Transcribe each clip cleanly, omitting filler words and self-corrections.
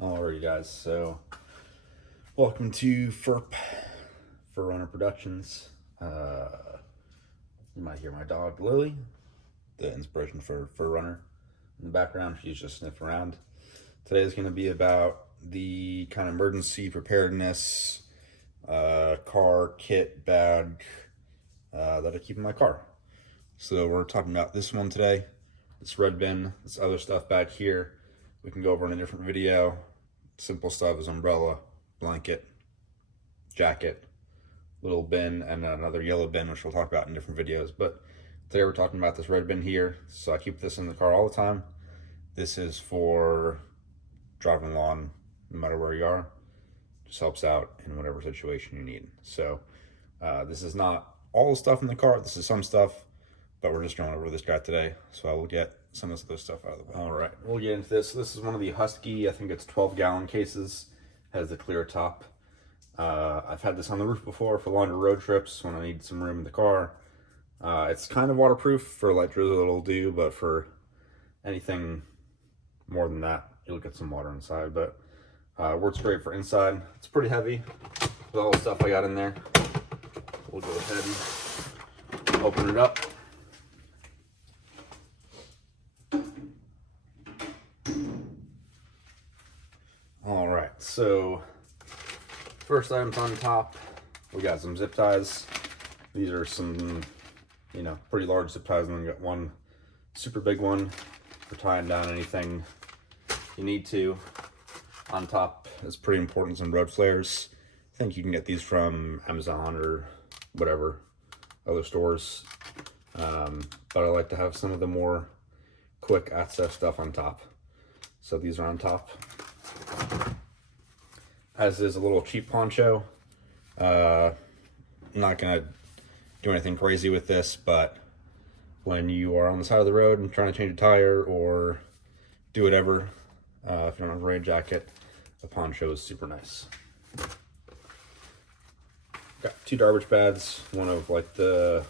Alrighty guys, so welcome to Fur Runner Productions. You might hear my dog Lily, the inspiration for Fur Runner, in the background. She's just sniffing around. Today is going to be about the kind of emergency preparedness car kit bag that I keep in my car. So we're talking about this one today, this red bin, this other stuff back here. We can go over in a different video. Simple stuff is umbrella, blanket, jacket, little bin, and another yellow bin, which we'll talk about in different videos. But today we're talking about this red bin here. So I keep this in the car all the time. This is for driving along, no matter where you are. Just helps out in whatever situation you need. So this is not all the stuff in the car. This is some stuff, but we're just going over this guy today. So I will get some of this stuff out of the way. All right, we'll get into this. This is one of the Husky, I think it's 12-gallon cases. Has the clear top. I've had this on the roof before for longer road trips when I need some room in the car. It's kind of waterproof for light drizzle, it'll do, but for anything more than that, you'll get some water inside. But works great for inside. It's pretty heavy with all the stuff I got in there. We'll go ahead and open it up. All right, so first items on top, we got some zip ties. These are some, pretty large zip ties, and then we got one super big one for tying down anything you need to. On top is pretty important, some road flares. I think you can get these from Amazon or whatever, other stores. But I like to have some of the more quick access stuff on top. So these are on top. As is a little cheap poncho. I'm not gonna do anything crazy with this, but when you are on the side of the road and trying to change a tire or do whatever, if you don't have a rain jacket, a poncho is super nice. Got two garbage bags, one of like the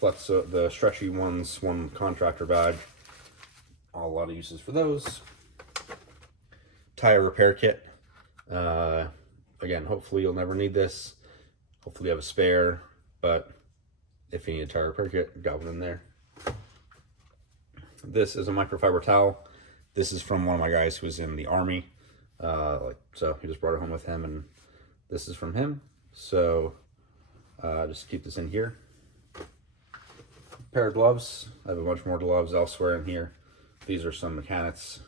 the stretchy ones, one contractor bag. A lot of uses for those. Tire repair kit. Again, hopefully you'll never need this. Hopefully you have a spare, but if you need a tire repair kit, got one in there. This is a microfiber towel. This is from one of my guys who was in the Army. So he just brought it home with him, and this is from him. So just keep this in here. Pair of gloves. I have a bunch more gloves elsewhere in here. These are some mechanics.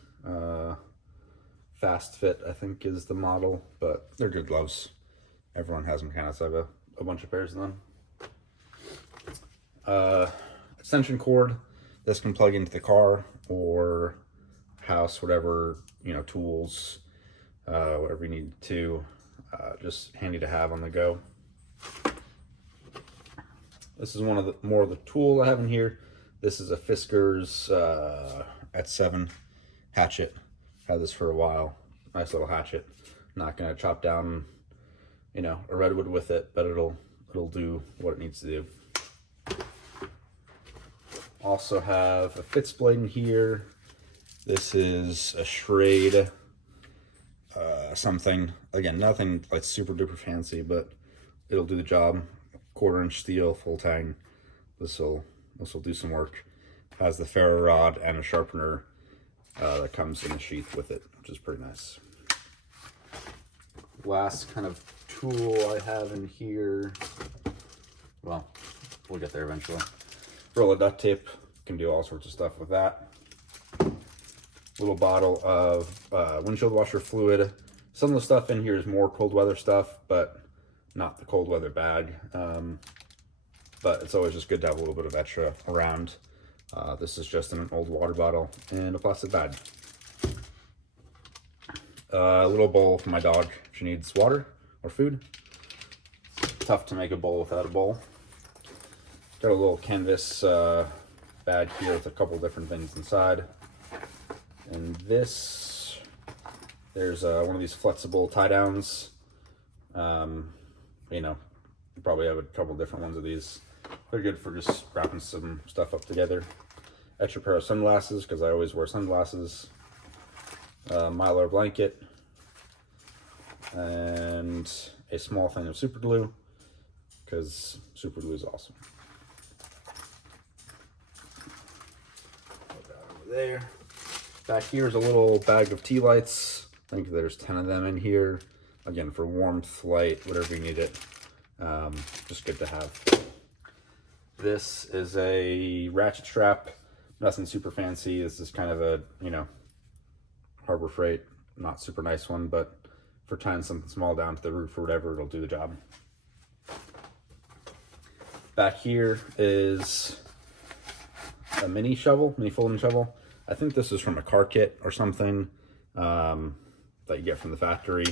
Fast Fit, I think, is the model, but they're good gloves. Everyone has mechanics. I have a bunch of pairs of them. Extension cord. This can plug into the car or house, whatever, tools, whatever you need to. Just handy to have on the go. This is one of the more of the tool I have in here. This is a Fisker's at 7 hatchet. Had this for a while. Nice little hatchet. Not gonna chop down, a redwood with it, but it'll do what it needs to do. Also have a Fitz blade in here. This is a Schrade something. Again, nothing like super duper fancy, but it'll do the job. 1/4-inch steel, full tang. This will do some work. Has the ferro rod and a sharpener that comes in the sheath with it, which is pretty nice. Last kind of tool I have in here, well, we'll get there eventually. Roll of duct tape. Can do all sorts of stuff with that. Little bottle of windshield washer fluid. Some of the stuff in here is more cold weather stuff, but not the cold weather bag. But it's always just good to have a little bit of extra around. This is just in an old water bottle and a plastic bag. A little bowl for my dog if she needs water or food. It's tough to make a bowl without a bowl. Got a little canvas bag here with a couple different things inside. And this, there's one of these flexible tie downs. You probably have a couple different ones of these. They're good for just wrapping some stuff up together. Extra pair of sunglasses, because I always wear sunglasses. Mylar blanket, and a small thing of super glue, because super glue is awesome. Put that over there. Back here is a little bag of tea lights. I think there's 10 of them in here. Again, for warmth, light, whatever you need it. Just good to have. This is a ratchet strap. Nothing super fancy. This is kind of a, you know, Harbor Freight, not super nice one, but for tying something small down to the roof or whatever, it'll do the job. Back here is a mini folding shovel. I think this is from a car kit or something that you get from the factory.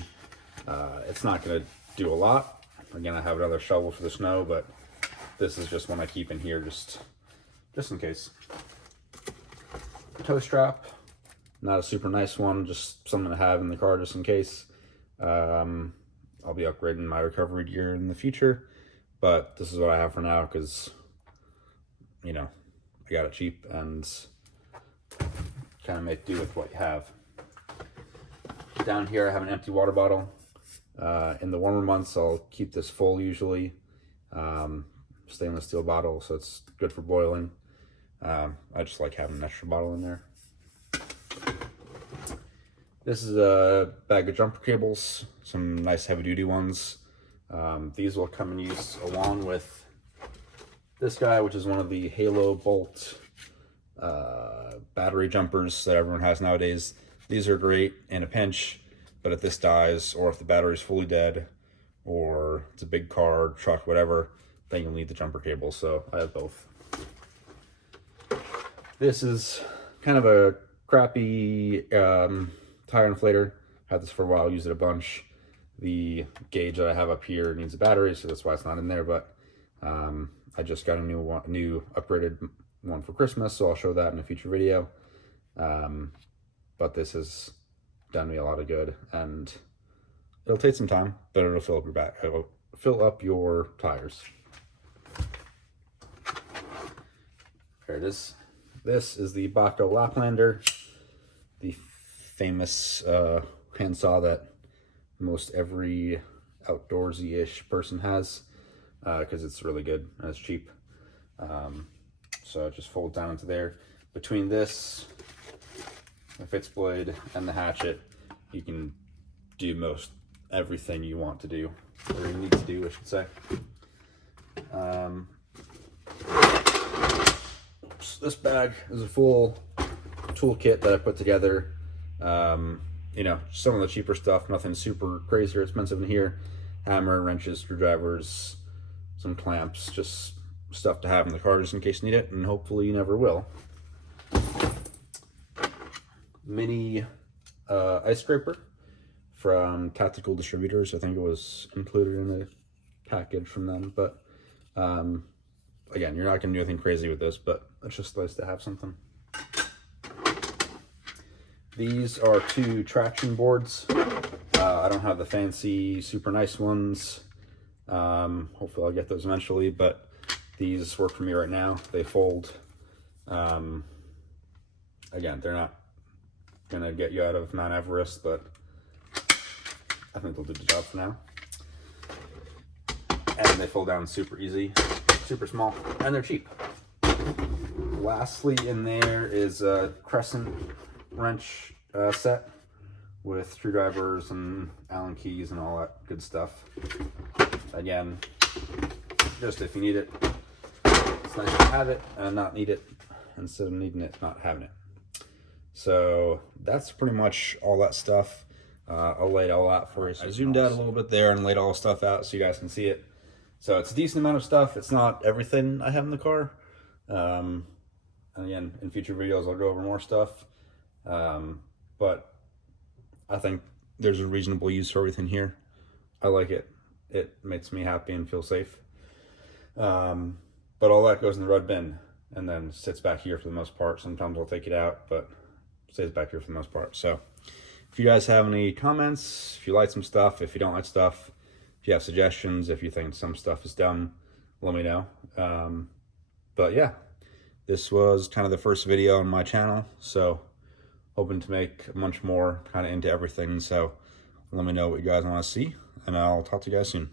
It's not going to do a lot. Again, I have another shovel for the snow, but this is just one I keep in here just in case. Tow strap, not a super nice one, just something to have in the car just in case. I'll be upgrading my recovery gear in the future, but this is what I have for now because, you know, I got it cheap and kind of make do with what you have. Down here I have an empty water bottle. In the warmer months I'll keep this full usually. Stainless steel bottle, so it's good for boiling. I just like having an extra bottle in there. This is a bag of jumper cables, some nice heavy duty ones. These will come in use along with this guy, which is one of the Halo Bolt battery jumpers that everyone has nowadays. These are great in a pinch, but if this dies, or if the battery's fully dead, or it's a big car, truck, whatever, then you'll need the jumper cable, so I have both. This is kind of a crappy tire inflator. Had this for a while, used it a bunch. The gauge that I have up here needs a battery, so that's why it's not in there, but I just got a new upgraded one for Christmas, so I'll show that in a future video. But this has done me a lot of good, and it'll take some time, but it'll fill up your tires. There it is. This is the Baco Laplander, the famous handsaw that most every outdoorsy-ish person has, because it's really good and it's cheap. So it just folds down into there. Between this, the fixed blade, and the hatchet, you can do most everything you want to do, or you need to do, I should say. This bag is a full toolkit that I put together. You know, some of the cheaper stuff, nothing super crazy or expensive in here. Hammer, wrenches, screwdrivers, some clamps, just stuff to have in the car just in case you need it, and hopefully you never will. Mini ice scraper from Tactical Distributors. I think it was included in the package from them, but again, you're not going to do anything crazy with this, but it's just nice to have something. These are 2 traction boards. I don't have the fancy, super nice ones. Hopefully I'll get those eventually, but these work for me right now. They fold. Again, they're not going to get you out of Mount Everest, but I think they'll do the job for now. And they fold down super easy, super small, and they're cheap. Lastly in there is a crescent wrench set with screwdrivers and Allen keys and all that good stuff. Again, just if you need it, it's nice to have it and not need it instead of needing it, not having it. So that's pretty much all that stuff. I'll lay it all out for you. I zoomed out a little bit there and laid all the stuff out so you guys can see it. So it's a decent amount of stuff. It's not everything I have in the car. And again, in future videos, I'll go over more stuff. But I think there's a reasonable use for everything here. I like it. It makes me happy and feel safe. But all that goes in the red bin and then sits back here for the most part. Sometimes I'll take it out, but it stays back here for the most part. So if you guys have any comments, if you like some stuff, if you don't like stuff, if you have suggestions, if you think some stuff is dumb, let me know. But yeah, this was kind of the first video on my channel, so hoping to make much more kind of into everything. So Let me know what you guys want to see, and I'll talk to you guys soon.